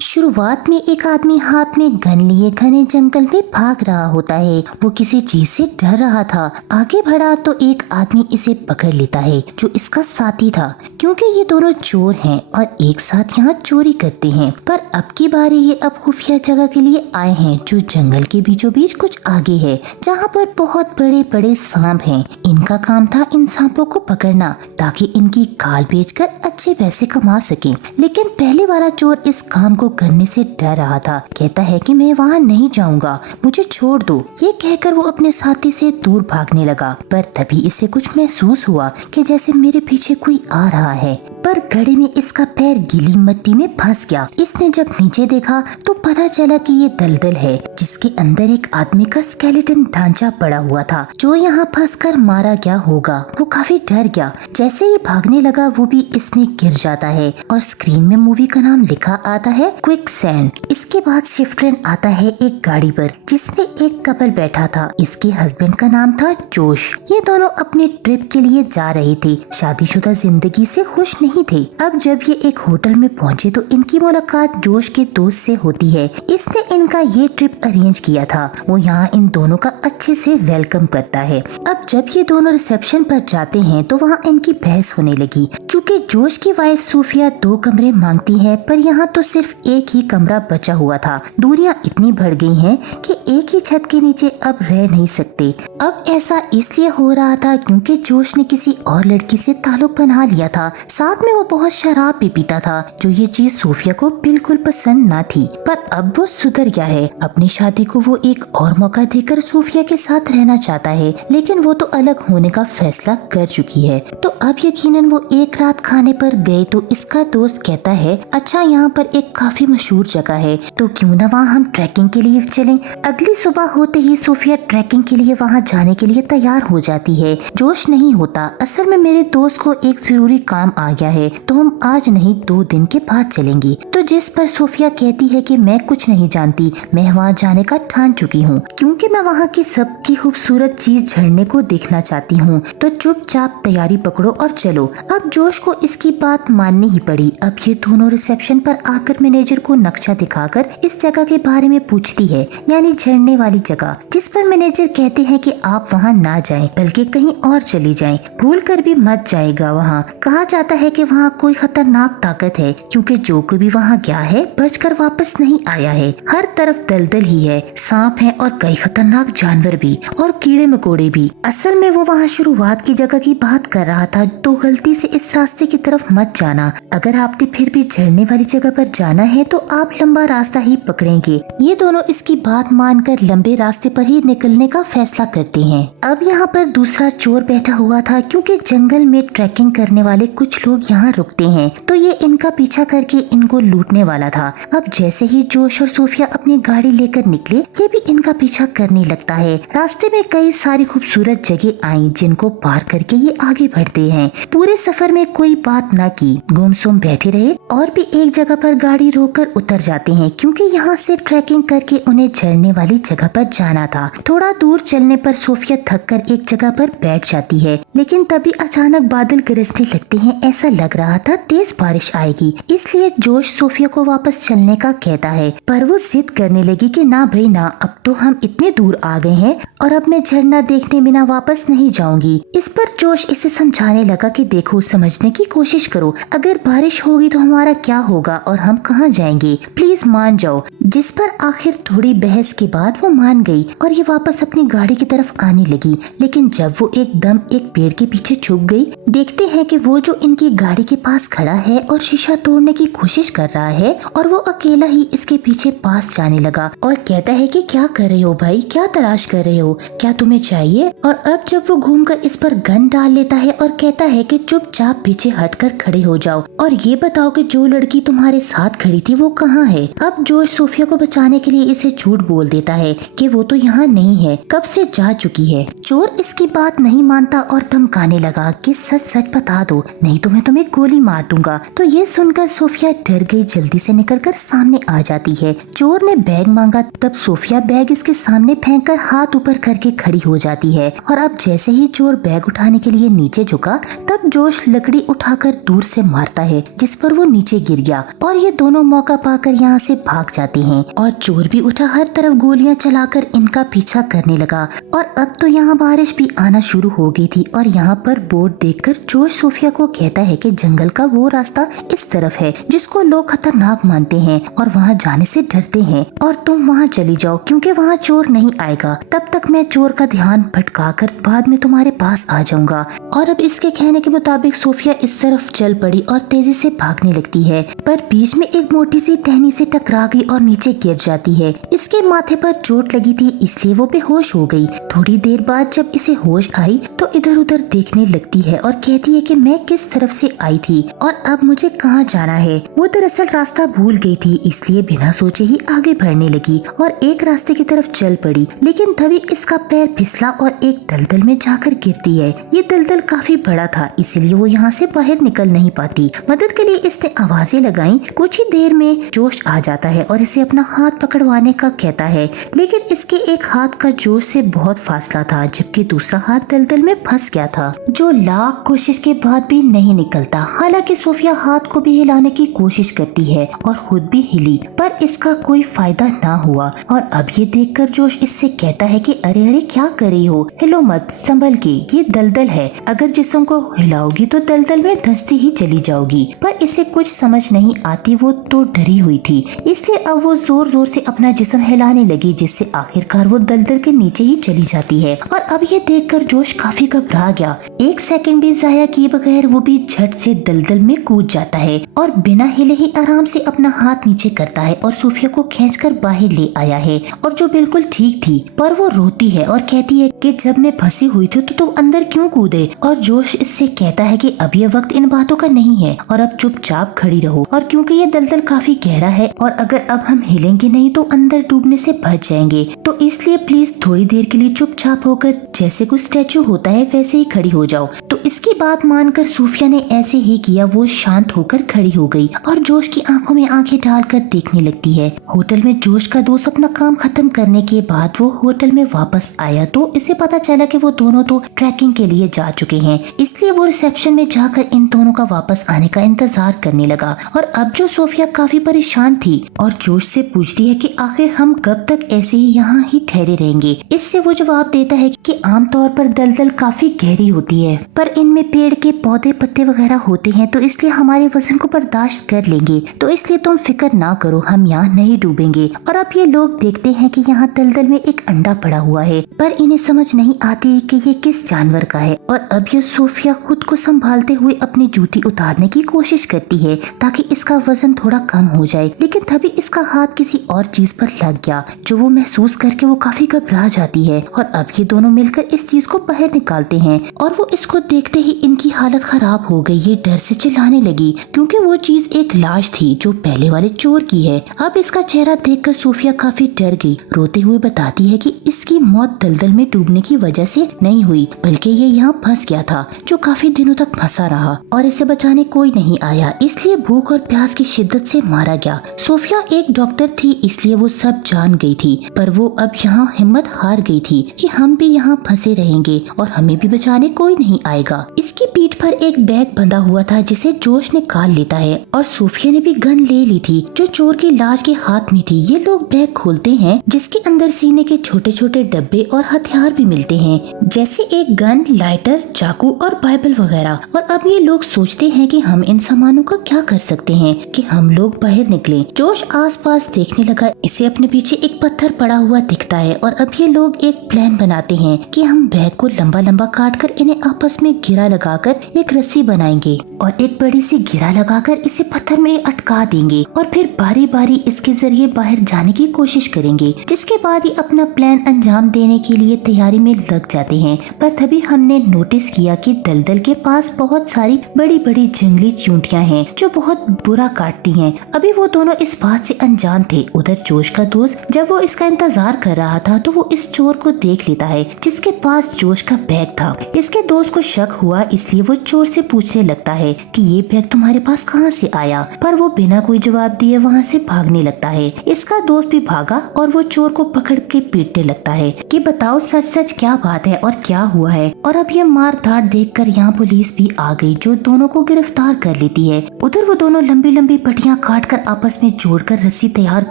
शुरुआत में एक आदमी हाथ में गन लिए घने जंगल में भाग रहा होता है। वो किसी चीज से डर रहा था। आगे बढ़ा तो एक आदमी इसे पकड़ लेता है जो इसका साथी था, क्योंकि ये दोनों चोर हैं और एक साथ यहाँ चोरी करते हैं। पर अब की बारी ये अब खुफिया जगह के लिए आए हैं जो जंगल के बीचों बीच कुछ आगे है, जहाँ पर बहुत बड़े बड़े सांप हैं। इनका काम था इन सांपों को पकड़ना ताकि इनकी खाल बेचकर अच्छे पैसे कमा सके। लेकिन पहले वाला चोर इस काम को करने से डर रहा था। कहता है कि मैं वहाँ नहीं जाऊँगा, मुझे छोड़ दो। ये कहकर वो अपने साथी से दूर भागने लगा, पर तभी इसे कुछ महसूस हुआ कि जैसे मेरे पीछे कोई आ रहा है। पर घड़ी में इसका पैर गीली मिट्टी में फंस गया। इसने जब नीचे देखा तो पता चला कि ये दलदल है जिसके अंदर एक आदमी का स्केलेटन ढांचा पड़ा हुआ था जो यहाँ फंसकर मारा गया होगा। वो काफी डर गया। जैसे ही भागने लगा वो भी इसमें गिर जाता है और स्क्रीन में मूवी का नाम लिखा आता है क्विक सैंड। इसके बाद शिफ्ट ट्रेन आता है एक गाड़ी पर जिसमें एक कपल बैठा था। इसके हस्बैंड का नाम था जोश। ये दोनों अपने ट्रिप के लिए जा रहे थे। शादीशुदा जिंदगी से खुश नहीं थे। अब जब ये एक होटल में पहुंचे तो इनकी मुलाकात जोश के दोस्त से होती है। इसने इनका ये ट्रिप अरेंज किया था। वो यहाँ इन दोनों का अच्छे से वेलकम करता है। अब जब ये दोनों रिसेप्शन पर जाते हैं तो वहाँ इनकी बहस होने लगी। चूँकि जोश की वाइफ सूफिया 2 कमरे मांगती है, पर यहाँ तो सिर्फ एक ही कमरा बचा हुआ था। दूरियां इतनी बढ़ गई हैं कि एक ही छत के नीचे अब रह नहीं सकते। अब ऐसा इसलिए हो रहा था क्योंकि जोश ने किसी और लड़की से ताल्लुक बना लिया था। साथ में वो बहुत शराब भी पीता था, जो ये चीज सूफिया को बिल्कुल पसंद न थी। पर अब वो सुधर गया है। अपनी शादी को वो एक और मौका देकर सूफिया के साथ रहना चाहता है, लेकिन वो तो अलग होने का फैसला कर चुकी है। तो अब यकीनन वो एक रात खाने पर गए तो इसका दोस्त कहता है, अच्छा यहाँ पर एक काफी मशहूर जगह है, तो क्यों ना वहाँ हम ट्रैकिंग के लिए चलें। अगली सुबह होते ही सूफिया ट्रैकिंग के लिए वहाँ जाने के लिए तैयार हो जाती है। जोश नहीं होता, असल में मेरे दोस्त को एक जरूरी काम आ गया है, तो हम आज नहीं 2 दिन के बाद चलेंगे। तो जिस पर सूफिया कहती है कि मैं कुछ नहीं जानती, मैं वहाँ जाने का ठान चुकी हूँ, क्योंकि मैं वहाँ की सबकी खूबसूरत चीज झरने को देखना चाहती हूँ। तो चुपचाप तैयारी पकड़ो और चलो। अब जोश को इसकी बात माननी ही पड़ी। अब ये दोनों रिसेप्शन पर आकर मैनेजर को नक्शा दिखाकर इस जगह के बारे में पूछती है, यानी झरने वाली जगह, जिस पर मैनेजर कहते हैं कि आप वहाँ ना जाएं, बल्कि कहीं और चली जाएं। भूल कर भी मत जाएगा। वहाँ कहा जाता है कि वहाँ कोई खतरनाक ताकत है, क्योंकि जो कोई भी वहाँ गया है बचकर वापस नहीं आया है। हर तरफ दलदल ही है, सांप है और कई खतरनाक जानवर भी और कीड़े मकोड़े भी। असल में वो वहाँ शुरुआत की जगह की बात कर रहा था, तो गलती से इस रास्ते की तरफ मत जाना। अगर आपने फिर भी झरने वाली जगह पर जाना है तो आप लंबा रास्ता ही पकड़ेंगे। ये दोनों इसकी बात मानकर लंबे रास्ते पर ही निकलने का फैसला करते हैं। अब यहाँ पर दूसरा चोर बैठा हुआ था, क्योंकि जंगल में ट्रैकिंग करने वाले कुछ लोग यहाँ रुकते हैं, तो ये इनका पीछा करके इनको लूटने वाला था। अब जैसे ही जोश और सूफिया अपनी गाड़ी लेकर निकले, ये भी इनका पीछा करने लगता है। रास्ते में कई सारी खूबसूरत जगह आई, जिनको पार करके ये आगे बढ़ते हैं। पूरे सफर में कोई बात ना की, गुमसुम बैठे रहे और भी एक जगह पर गाड़ी रोककर उतर जाते हैं, क्योंकि यहाँ से ट्रैकिंग करके उन्हें झरने वाली जगह पर जाना था। थोड़ा दूर चलने पर सूफिया थक कर एक जगह पर बैठ जाती है, लेकिन तभी अचानक बादल गरजने लगते हैं। ऐसा लग रहा था तेज बारिश आएगी, इसलिए जोश सूफिया को वापस चलने का कहता है, पर वो जिद करने लगी कि ना भाई ना, अब तो हम इतने दूर आ गए हैं और अब मैं झरना देखने बिना वापस नहीं जाऊंगी। इस पर जोश इसे समझाने लगा कि देखो, समझने की कोशिश करो, अगर बारिश होगी तो हमारा क्या होगा और हम कहाँ जाएंगे, प्लीज मान जाओ। जिस पर आखिर थोड़ी बहस के बाद वो मान गई और ये वापस अपनी गाड़ी की तरफ आने लगी। लेकिन जब वो एकदम एक पेड़ के पीछे छुप गई, देखते हैं कि वो जो इनकी गाड़ी के पास खड़ा है और शीशा तोड़ने की कोशिश कर रहा है, और वो अकेला ही इसके पीछे पास जाने लगा और कहता है कि क्या कर रहे हो भाई, क्या तलाश कर रहे हो, क्या तुम्हें चाहिए। और अब जब वो घूमकर इस पर गन डाल लेता है और कहता है कि चुपचाप पीछे हटकर खड़े हो जाओ और ये बताओ कि जो लड़की तुम्हारे साथ खड़ी थी वो कहाँ है। अब जोश सूफिया सोफिया को बचाने के लिए इसे झूठ बोल देता है कि वो तो यहाँ नहीं है, कब से जा चुकी है। चोर इसकी बात नहीं मानता और धमकाने लगा कि सच सच बता दो, नहीं तो मैं तुम्हें गोली मार दूंगा। तो ये सुनकर सोफिया डर गई, जल्दी से निकलकर सामने आ जाती है। चोर ने बैग मांगा, तब सोफिया बैग इसके सामने फेंककर हाथ ऊपर करके खड़ी हो जाती है। और अब जैसे ही चोर बैग उठाने के लिए नीचे झुका, तब जोश लकड़ी उठाकर दूर से मारता है, जिस पर वो नीचे गिर गया और ये दोनों मौका पाकर यहाँ से भाग जाते हैं। और चोर भी उठा हर तरफ गोलियां चलाकर इनका पीछा करने लगा। और अब तो यहाँ बारिश भी आना शुरू हो गई थी और यहाँ पर बोर्ड देखकर जोश सोफिया को कहता है कि जंगल का वो रास्ता इस तरफ है जिसको लोग खतरनाक मानते हैं और वहाँ जाने से डरते हैं, और तुम वहाँ चली जाओ क्योंकि वहाँ चोर नहीं आएगा। तब तक मैं चोर का ध्यान भटकाकर बाद में तुम्हारे पास आ जाऊंगा। और अब इसके कहने के मुताबिक सोफिया इस तरफ चल पड़ी और तेजी से भागने लगती है, पर बीच में एक मोटी सी टहनी से टकरा गई और नीचे गिर जाती है। इसके माथे पर चोट लगी थी, इसलिए वो बेहोश हो गई। थोड़ी देर बाद जब इसे होश आई तो इधर उधर देखने लगती है और कहती है कि मैं किस तरफ से आई थी और अब मुझे कहाँ जाना है। वो दरअसल रास्ता भूल गई थी, इसलिए बिना सोचे ही आगे बढ़ने लगी और एक रास्ते की तरफ चल पड़ी। लेकिन तभी इसका पैर फिसला और एक दलदल में जाकर गिरती है। ये दलदल काफी बड़ा था, इसीलिए वो यहाँ से बाहर निकल नहीं पाती। मदद के लिए इसने आवाजें लगाई। कुछ ही देर में जोश आ जाता है और इसे अपना हाथ पकड़वाने का कहता है, लेकिन इसके एक हाथ का जोश से बहुत फासला था, जबकि दूसरा हाथ दलदल में फंस गया था, जो लाख कोशिश के बाद भी नहीं निकलता। हालांकि सोफिया हाथ को भी हिलाने की कोशिश करती है और खुद भी हिली, पर इसका कोई फायदा ना हुआ। और अब ये देखकर जोश इससे कहता है कि अरे अरे क्या कर रही हो, हिलो मत, संभल के, ये दलदल है, अगर जिस्म को हिलाओगी तो दलदल में धंसती ही चली जाओगी। पर इसे कुछ समझ नहीं आती, वो तो डरी हुई थी, इसलिए अब वो जोर जोर से अपना जिस्म हिलाने लगी, जिससे आखिरकार वो दलदल के नीचे ही चली जाती है। और अब ये देखकर जोश काफी घबरा गया। एक सेकंड भी जाया किए बगैर वो भी झट से दलदल में कूद जाता है और बिना हिले ही आराम से अपना हाथ नीचे करता है और सोफिया को खींचकर बाहर ले आया है, और जो बिल्कुल ठीक थी। पर वो रोती है और कहती है कि जब मैं फंसी हुई थी तो तुम अंदर क्यों कूदे। और जोश इससे कहता है कि अब ये वक्त इन बातों का नहीं है और अब चुपचाप खड़ी रहो, और क्योंकि ये दलदल काफी गहरा है और अगर अब हम हिलेंगे नहीं तो अंदर डूबने से बच जाएंगे, तो इसलिए प्लीज थोड़ी देर के लिए चुपचाप होकर जैसे कोई स्टैचू होता है वैसे ही खड़ी हो जाओ। तो इसकी बात मानकर सोफिया ने ऐसे ही किया, वो शांत होकर खड़ी हो गई और जोश की आंखों में आंखें डालकर देखने लगती है। होटल में जोश का दोस्त अपना काम खत्म करने के बाद वो होटल में वापस आया तो इसे पता चला कि वो दोनों तो ट्रैकिंग के लिए जा चुके हैं, इसलिए वो रिसेप्शन में जाकर इन दोनों का वापस आने का इंतजार करने लगा। और अब जो सोफिया काफी परेशान थी और जोश से पूछती है कि आखिर हम कब तक ऐसे ही यहाँ ही ठहरे रहेंगे। इससे वो जवाब देता है कि आमतौर पर दलदल काफी गहरी होती है, पर इनमें पेड़ के पौधे पत्ते वगैरह होते हैं, तो इसलिए हमारे वजन को बर्दाश्त कर लेंगे, तो इसलिए तुम फिक्र ना करो, हम यहाँ नहीं डूबेंगे। और अब ये लोग देखते हैं कि यहाँ दलदल में एक अंडा पड़ा हुआ है, पर इन्हें समझ नहीं आती कि ये किस जानवर का है। और अब ये सोफिया खुद को संभालते हुए अपनी जूती उतारने की कोशिश करती है ताकि इसका वजन थोड़ा कम हो जाए, लेकिन तभी इसका हाथ किसी और चीज पर लग गया, जो वो महसूस करके वो काफी घबरा जाती है। और अब ये दोनों मिलकर इस चीज को बाहर निकालते हैं और वो इसको देखते ही इनकी हालत खराब हो गई। ये डर से चिल्लाने लगी क्योंकि वो चीज एक लाश थी जो पहले वाले चोर की है। अब इसका चेहरा देखकर सोफिया काफी डर गई, रोते हुए बताती है कि इसकी मौत दलदल में डूबने की वजह से नहीं हुई, बल्कि ये यहाँ फंस गया था, जो काफी दिनों तक फंसा रहा और इसे बचाने कोई नहीं आया, इसलिए भूख और प्यास की शिद्दत से मारा गया। सोफिया एक डॉक्टर थी, इसलिए वो सब जान गई थी, पर वो अब यहाँ हिम्मत हार गई थी कि हम भी यहाँ फंसे रहेंगे और हमें भी बचाने कोई नहीं आएगा। इसकी पीठ पर एक बैग बंधा हुआ था जिसे जोश निकाल लेता है और सोफिया ने भी गन ले ली थी जो चोर की लाश के हाथ में थी। ये लोग बैग खोलते हैं जिसके अंदर सीने के छोटे छोटे डब्बे और हथियार भी मिलते हैं, जैसे एक गन, लाइटर, चाकू और बाइबल वगैरह। और अब ये लोग सोचते हैं कि हम इन सामानों का क्या कर सकते हैं कि हम लोग बाहर निकले। जोश आसपास देखने लगा, इसे अपने पीछे एक पत्थर पड़ा हुआ दिखता है और अब ये लोग एक प्लान बनाते हैं कि हम बैग को लंबा लंबा काट कर इन्हें आपस में गिरा लगाकर एक रस्सी बनाएंगे और एक बड़ी सी गिरा लगाकर इसे पत्थर में अटका देंगे और फिर बारी बारी पहले इसके जरिए बाहर जाने की कोशिश करेंगे, जिसके बाद ही अपना प्लान अंजाम देने के लिए तैयारी में लग जाते हैं। पर तभी हमने नोटिस किया कि दलदल के पास बहुत सारी बड़ी बड़ी जंगली चींटियां हैं जो बहुत बुरा काटती हैं। अभी वो दोनों इस बात से अनजान थे। उधर जोश का दोस्त जब वो इसका इंतजार कर रहा था तो वो इस चोर को देख लेता है जिसके पास जोश का बैग था। इसके दोस्त को शक हुआ, इसलिए वो चोर से पूछने लगता है कि ये बैग तुम्हारे पास कहाँ से आया, पर वो बिना कोई जवाब दिए वहाँ से भागने लगता है। इसका दोस्त भी भागा और वो चोर को पकड़ के पीटने लगता है कि बताओ सच सच क्या बात है और क्या हुआ है। और अब ये मार धाड़ देखकर यहाँ पुलिस भी आ गई जो दोनों को गिरफ्तार कर लेती है। उधर वो दोनों लंबी लंबी पट्टियाँ काट कर आपस में जोड़कर रस्सी तैयार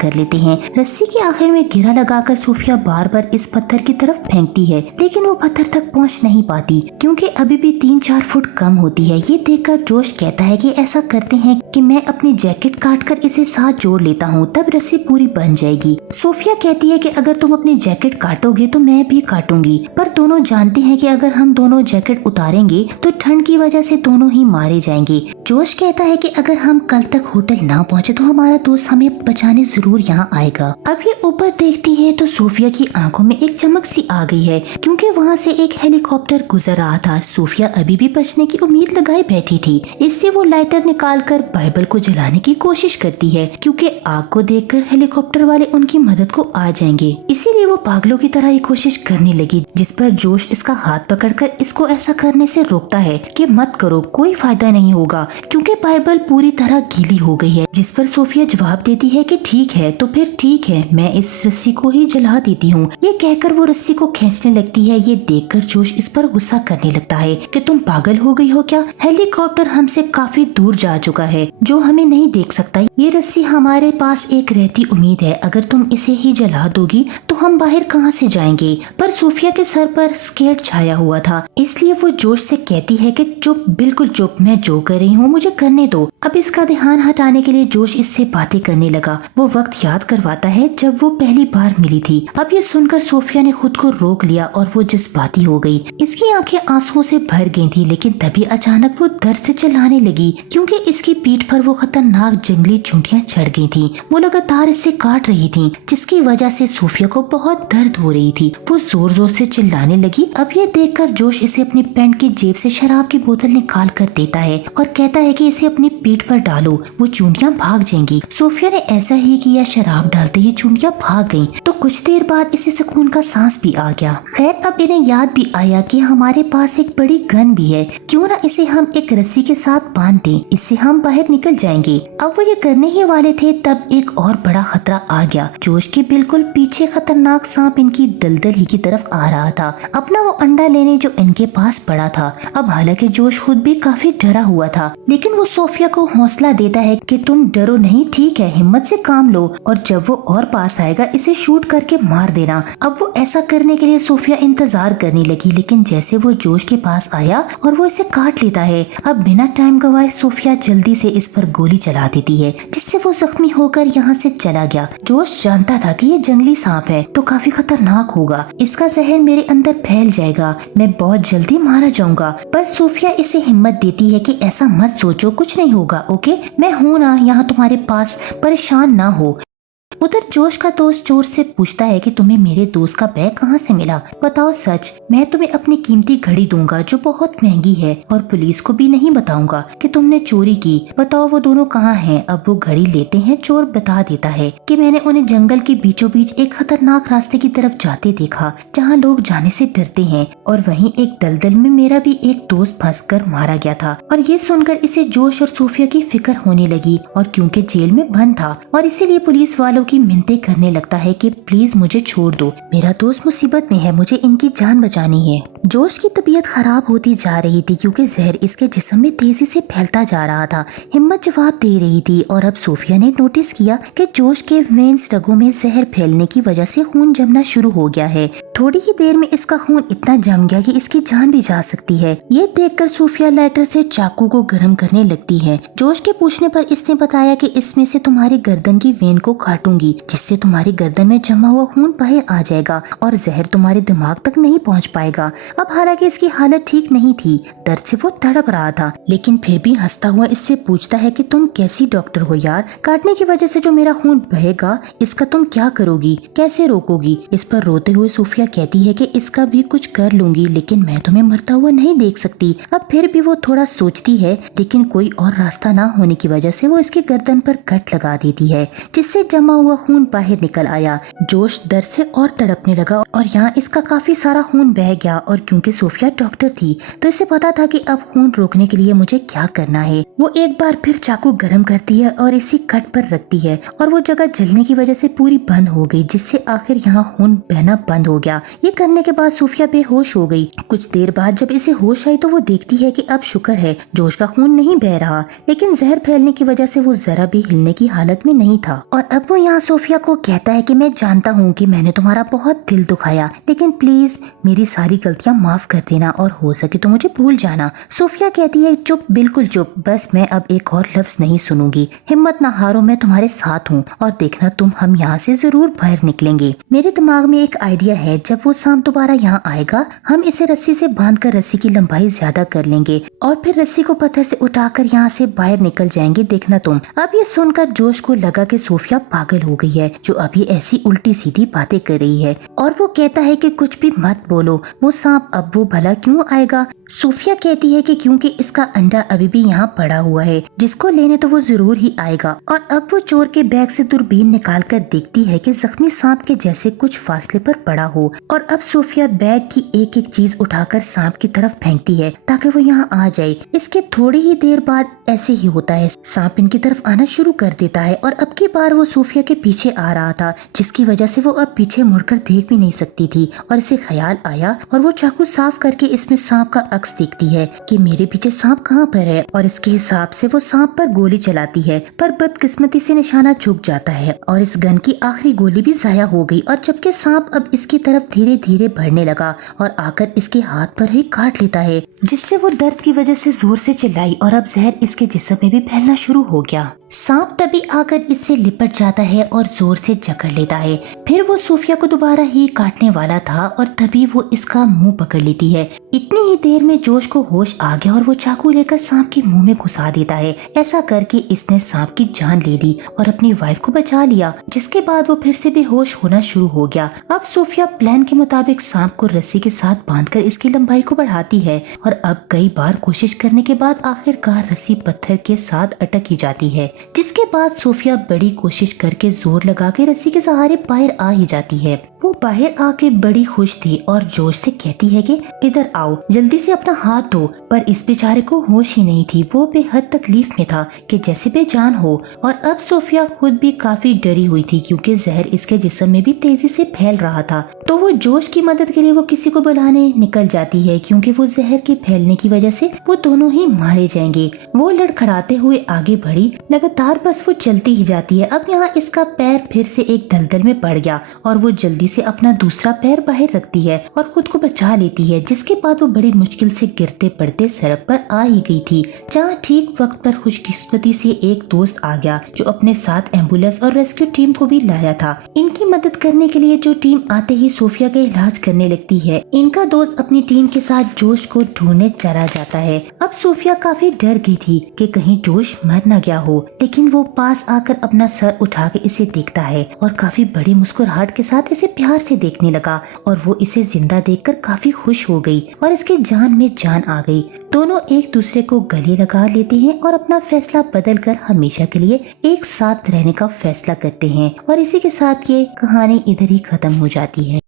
कर लेते हैं। रस्सी के आखिर में घेरा लगाकर सूफिया बार बार इस पत्थर की तरफ फेंकती है, लेकिन वो पत्थर तक पहुँच नहीं पाती क्योंकि अभी भी 3-4 फुट कम होती है। ये देखकर जोश कहता है कि ऐसा करते हैं कि मैं अपनी जैकेट काट कर इसे साथ जोड़ लेता हूँ, तब रस्सी पूरी बन जाएगी। सूफिया कहती है कि अगर तुम अपनी जैकेट काटोगे तो मैं भी काटूंगी, पर दोनों जानते हैं कि अगर हम दोनों जैकेट उतारेंगे तो ठंड की वजह से दोनों ही मारे जाएंगे। जोश कहता है कि अगर हम कल तक होटल ना पहुँचे तो हमारा दोस्त हमें बचाने जरूर यहाँ आएगा। अब ये ऊपर देखती है तो सूफिया की आंखों में एक चमक सी आ गई है क्योंकि वहाँ से एक हेलीकॉप्टर गुजर रहा था। सूफिया अभी भी बचने की उम्मीद लगाए बैठी थी, इससे वो लाइटर निकाल कर बाइबल को जलाने की कोशिश करती है क्योंकि आग को देखकर हेलीकॉप्टर वाले उनकी मदद को आ जाएंगे। इसीलिए वो पागलों की तरह ये कोशिश करने लगी, जिस पर जोश इसका हाथ पकड़कर इसको ऐसा करने से रोकता है कि मत करो, कोई फायदा नहीं होगा क्योंकि बाइबल पूरी तरह गीली हो गई है। जिस पर सूफिया जवाब देती है कि ठीक है तो फिर ठीक है, मैं इस रस्सी को ही जला देती हूँ। ये कहकर वो रस्सी को खींचने लगती है। ये देखकर जोश इस पर गुस्सा करने लगता है कि तुम पागल हो गई हो क्या, हेलीकॉप्टर हमसे काफी दूर जा चुका है जो हमें नहीं देख सकता। ये रस्सी हमारे पास एक रहती उम्मीद है, अगर तुम इसे ही जला दोगी तो हम बाहर कहाँ से जाएंगे। पर सूफिया के सर पर स्केट छाया हुआ था, इसलिए वो जोश से कहती है कि चुप, बिल्कुल चुप, मैं जो कर रही हूँ मुझे करने दो। अब इसका ध्यान हटाने के लिए जोश इससे बातें करने लगा। वो वक्त याद करवाता है जब वो पहली बार मिली थी। अब ये सुनकर सूफिया ने खुद को रोक लिया और वो जज्बाती हो गई। इसकी आंखें आंसुओं से भर गई थी, लेकिन तभी अचानक वो दर्द से चिल्लाने लगी क्योंकि इसकी पीठ पर वो खतरनाक जंगली चींटियां चढ़ गई थी। वो लगातार इसे काट रही थी, जिसकी वजह से सूफिया को बहुत दर्द हो रही थी। वो जोर जोर से चिल्लाने लगी। अब ये देखकर जोश इसे अपनी पैंट की जेब से शराब की बोतल निकाल कर देता है और कहता है कि इसे अपनी पीठ पर डालो, वो चींटियां भाग जाएंगी। सूफिया ने ऐसा ही किया। शराब डालते ही चींटियां भाग गईं। तो कुछ देर बाद इसे सुकून का सांस भी आ गया। खैर अब इन्हें याद भी आया कि हमारे पास एक बड़ी गन भी है, क्यों ना इसे हम एक रस्सी के साथ बांध दें, इससे हम बाहर निकल जाएंगे। अब वो ये करने ही वाले थे तब एक और बड़ा खतरा आ गया। जोश के बिल्कुल पीछे खतरनाक सांप इनकी दलदल ही की तरफ आ रहा था, अपना वो अंडा लेने जो इनके पास पड़ा था। अब हालांकि जोश खुद भी काफी डरा हुआ था, लेकिन वो सूफिया को हौसला देता है कि तुम डरो नहीं, ठीक है, हिम्मत से काम लो, और जब वो और पास आएगा इसे शूट करके मार देना। अब वो ऐसा करने के लिए सूफिया इंतजार करने लगी, लेकिन जैसे वो जोश के पास आया और वो इसे काट लेता है, अब बिना टाइम गवाए सूफिया जल्दी से इस पर गोली चला देती है, जिससे वो जख्मी होकर यहाँ से चला गया। जोश जानता था कि ये जंगली सांप है तो काफी खतरनाक होगा, इसका जहर मेरे अंदर फैल जाएगा, मैं बहुत जल्दी मारा जाऊंगा। पर सूफिया इसे हिम्मत देती है कि ऐसा मत सोचो, कुछ नहीं होगा, ओके, मैं हूँ ना यहाँ तुम्हारे पास, परेशान ना हो। उधर जोश का दोस्त चोर से पूछता है कि तुम्हें मेरे दोस्त का बैग कहाँ से मिला, बताओ सच, मैं तुम्हें अपनी कीमती घड़ी दूंगा जो बहुत महंगी है, और पुलिस को भी नहीं बताऊंगा कि तुमने चोरी की, बताओ वो दोनों कहाँ हैं। अब वो घड़ी लेते हैं। चोर बता देता है कि मैंने उन्हें जंगल के बीचों बीच एक खतरनाक रास्ते की तरफ जाते देखा जहाँ लोग जाने से डरते हैं, और वहीं एक दलदल में मेरा भी एक दोस्त फंसकर मारा गया था। और ये सुनकर इसे जोश और सूफिया की फिक्र होने लगी, और क्योंकि जेल में बंद था और इसीलिए पुलिस वालों की मिन्नतें करने लगता है कि प्लीज मुझे छोड़ दो, मेरा दोस्त मुसीबत में है, मुझे इनकी जान बचानी है। जोश की तबीयत खराब होती जा रही थी क्योंकि जहर इसके जिस्म में तेजी से फैलता जा रहा था। हिम्मत जवाब दे रही थी, और अब सूफिया ने नोटिस किया कि जोश के वेन्स रगों में जहर फैलने की वजह से खून जमना शुरू हो गया है। थोड़ी ही देर में इसका खून इतना जम गया कि इसकी जान भी जा सकती है। ये देखकर सूफिया लाइटर से चाकू को गर्म करने लगती है। जोश के पूछने पर इसने बताया कि इसमें से तुम्हारी गर्दन की वेन को काटूंगी, जिससे तुम्हारी गर्दन में जमा हुआ खून बाहर आ जाएगा और जहर तुम्हारे दिमाग तक नहीं पहुंच पाएगा। अब हालांकि इसकी हालत ठीक नहीं थी, दर्द से वो तड़प रहा था, लेकिन फिर भी हंसता हुआ इससे पूछता है कि तुम कैसी डॉक्टर हो यार, काटने की वजह से जो मेरा खून बहेगा इसका तुम क्या करोगी, कैसे रोकोगी। इस पर रोते हुए सूफिया कहती है कि इसका भी कुछ कर लूंगी, लेकिन मैं तुम्हें मरता हुआ नहीं देख सकती। अब फिर भी वो थोड़ा सोचती है, लेकिन कोई और रास्ता ना होने की वजह से वो इसकी गर्दन पर कट लगा देती है, जिससे जमा हुआ खून बाहर निकल आया। जोश दर्द से और तड़पने लगा और यहाँ इसका काफी सारा खून बह गया। और क्योंकि सूफिया डॉक्टर थी तो इसे पता था कि अब खून रोकने के लिए मुझे क्या करना है। वो एक बार फिर चाकू गरम करती है और इसी कट पर रखती है और वो जगह जलने की वजह से पूरी बंद हो गई, जिससे आखिर यहाँ खून बहना बंद हो गया। ये करने के बाद सूफिया बेहोश हो गई। कुछ देर बाद जब इसे होश आई तो वो देखती है कि अब शुक्र है जोश का खून नहीं बह रहा, लेकिन जहर फैलने की वजह से वो जरा भी हिलने की हालत में नहीं था। और अब वो यहाँ सूफिया को कहता है कि मैं जानता हूँ कि मैंने तुम्हारा बहुत दिल दुखाया, लेकिन प्लीज मेरी सारी गलतियाँ माफ कर देना और हो सके तो मुझे भूल जाना। सूफिया कहती है चुप, बिल्कुल चुप, बस मैं अब एक और लफ्ज नहीं सुनूंगी। हिम्मत ना हारो, मैं तुम्हारे साथ हूँ और देखना तुम हम यहाँ से जरूर बाहर निकलेंगे। मेरे दिमाग में एक आइडिया है, जब वो सांप दोबारा यहाँ आएगा हम इसे रस्सी से बांधकर रस्सी की लंबाई ज्यादा कर लेंगे और फिर रस्सी को पत्थर से उठाकर यहाँ से बाहर निकल जाएंगे, देखना तुम। अब ये सुनकर जोश को लगा कि सूफिया पागल हो गई है जो अभी ऐसी उल्टी सीधी बातें कर रही है, और वो कहता है कि कुछ भी मत बोलो, वो सांप अब वो भला क्यों आएगा। सूफिया कहती है कि क्योंकि इसका अंडा अभी भी यहाँ पड़ा हुआ है, जिसको लेने तो वो जरूर ही आएगा। और अब वो चोर के बैग से दूरबीन निकाल कर देखती है कि जख्मी सांप के जैसे कुछ फासले पर पड़ा हो, और अब सूफिया बैग की एक एक चीज उठाकर सांप की तरफ फेंकती है ताकि वो यहाँ आ जाए। इसके थोड़ी ही देर बाद ऐसे ही होता है, सांप इनकी तरफ आना शुरू कर देता है और अब की बार वो सूफिया के पीछे आ रहा था, जिसकी वजह से वो अब पीछे मुड़कर देख भी नहीं सकती थी। और इसे ख्याल आया और वो चाकू साफ करके इसमें सांप का अक्स देखती है कि मेरे पीछे सांप कहाँ पर है, और इसके हिसाब से वो सांप पर गोली चलाती है, पर बदकिस्मती से निशाना चूक जाता है और इस गन की आखिरी गोली भी जाया हो गई। और जबकि सांप अब इसकी तरफ धीरे धीरे बढ़ने लगा और आकर इसके हाथ पर ही काट लेता है, जिससे वो दर्द की वजह से जोर से चिल्लाई और अब जहर इसके जिस्म में भी फैलना शुरू हो गया। सांप तभी आकर इससे लिपट जाता है और जोर से जकड़ लेता है। फिर वो सूफिया को दोबारा ही काटने वाला था और तभी वो इसका मुंह पकड़ लेती है। इतनी ही देर में जोश को होश आ गया और वो चाकू लेकर सांप के मुंह में घुसा देता है। ऐसा करके इसने सांप की जान ले ली और अपनी वाइफ को बचा लिया, जिसके बाद वो फिर से बेहोश होना शुरू हो गया। अब सूफिया प्लान के मुताबिक सांप को रस्सी के साथ बांधकर इसकी लंबाई को बढ़ाती है और अब कई बार कोशिश करने के बाद आखिरकार रस्सी पत्थर के साथ अटक ही जाती है, जिसके बाद सूफिया बड़ी कोशिश करके जोर लगा के रस्सी के सहारे बाहर आ ही जाती है। वो बाहर आके बड़ी खुश थी और जोश से कहती है कि इधर आओ, जल्दी से अपना हाथ धो। पर इस बेचारे को होश ही नहीं थी, वो बेहद तकलीफ में था कि जैसे बेजान हो। और अब सूफिया खुद भी काफी डरी हुई थी क्योंकि जहर इसके जिस्म में भी तेजी से फैल रहा था। तो वो जोश की मदद के लिए वो किसी को बुलाने निकल जाती है क्योंकि वो जहर के फैलने की वजह से वो दोनों ही मारे जाएंगे। वो लड़खड़ाते हुए आगे बढ़ी, लगातार बस वो चलती ही जाती है। अब यहाँ इसका पैर फिर से एक दलदल में पड़ गया और वो जल्दी से अपना दूसरा पैर बाहर रखती है और खुद को बचा लेती है, जिसके बाद वो बड़ी मुश्किल से गिरते पड़ते सड़क पर आ ही गई थी, जहाँ ठीक वक्त पर खुशकिस्मती से एक दोस्त आ गया जो अपने साथ एम्बुलेंस और रेस्क्यू टीम को भी लाया था। इनकी मदद करने के लिए जो टीम आते ही सूफिया का इलाज करने लगती है। इनका दोस्त अपनी टीम के साथ जोश को ढूंढने चला जाता है। अब सूफिया काफी डर गई थी कि कहीं जोश मर न गया हो, लेकिन वो पास आकर अपना सर उठा के इसे देखता है और काफी बड़ी मुस्कुराहट के साथ इसे प्यार से देखने लगा और वो इसे जिंदा देखकर काफी खुश हो गई और इसके जान में जान आ गई। दोनों एक दूसरे को गले लगा लेते हैं और अपना फैसला बदलकर हमेशा के लिए एक साथ रहने का फैसला करते हैं और इसी के साथ ये कहानी इधर ही खत्म हो जाती है।